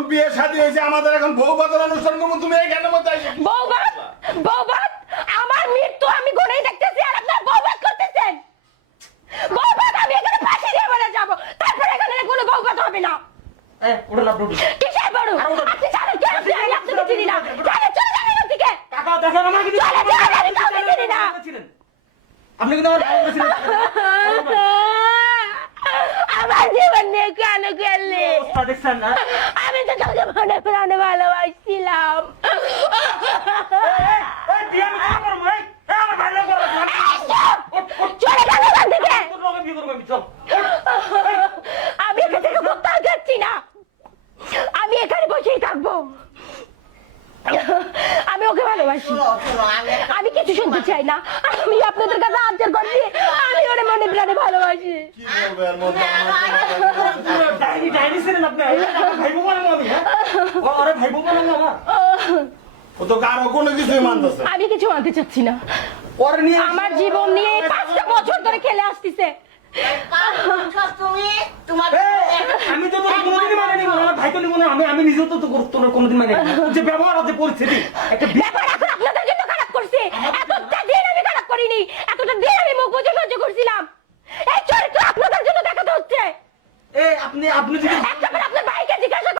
এখন বিয়ে শাদী হয়েছে, আমাদের এখন বউ বাজার অনুষ্ঠান করবো, তুমি এখানে মধ্যে আইসো কি? বৌবাত আমার মৃত্যু আমি গড়েই দেখতেছি আর আপনার বৌবাত করতেছেন। বৌবাত আমি এখানে ফাঁসি দিয়ে মারা যাবো, তারপর এখানে কোনো বৌবাত হবে না। ওটা না বড় কিসের বড়? আপনি জানেন কে আপনি? আমি আপনাকে চিনি না। চলে চলে যান এখান থেকে। কাকা দেখেন আমার কি চলে চলে আমি কাউকে চিনি না। আপনি কিন্তু আমার ভাই বলেছিলেন আমার জীবন নিয়ে কেন খেললি? অবস্থা দেখছেন না আমি তো তোকে মনে প্রাণে ভালোবাসছিলাম। এই বিয়ে আমি কি করব এই আমার ভাই লোক চলে গেল এখান থেকে। তোর লগে বিয়ে করব আমি চল আমি এখান থেকে কোথাও যাচ্ছি না, আমি এখানে বসেই থাকবো। আমি ওকে ভালোবাসি, আমি কিছু শুনতে চাই না। আমি আপনাদের কাছে আবদার করছি, আমি ওরে মনে প্রাণে ভালোবাসি। কি বলবো এর মধ্যে? ডাইনি ডাইনি ছিলেন আপনি ভাই বোন না আমি আরে ভাই বোন না আমার ও তো কারো কোনো কিছুই মানতেছে। আমি কিছু মানতে চাচ্ছি না। ওর নিয়ে আমার জীবন নিয়ে 5টা বছর ধরে খেলে আসতেছে। তুমি তোমার আমি তো তোর কোনোদিনই মানে নিব না, আমার ভাই তো নিব না, আমি নিজেও তো তোর কোনোদিন মানে নিব না। যে ব্যবহার আছে পরিস্থিতি একটা ব্যাপার এখন আপনাদের জন্য খারাপ করছে। এতটা দিন আমি খারাপ করিনি, এতটা দিন আমি মুখ বুজে সহ্য করছিলাম। এই চরিত্র আপনাদের জন্য দেখাতে হচ্ছে। আপনি যদি একটাবার আপনার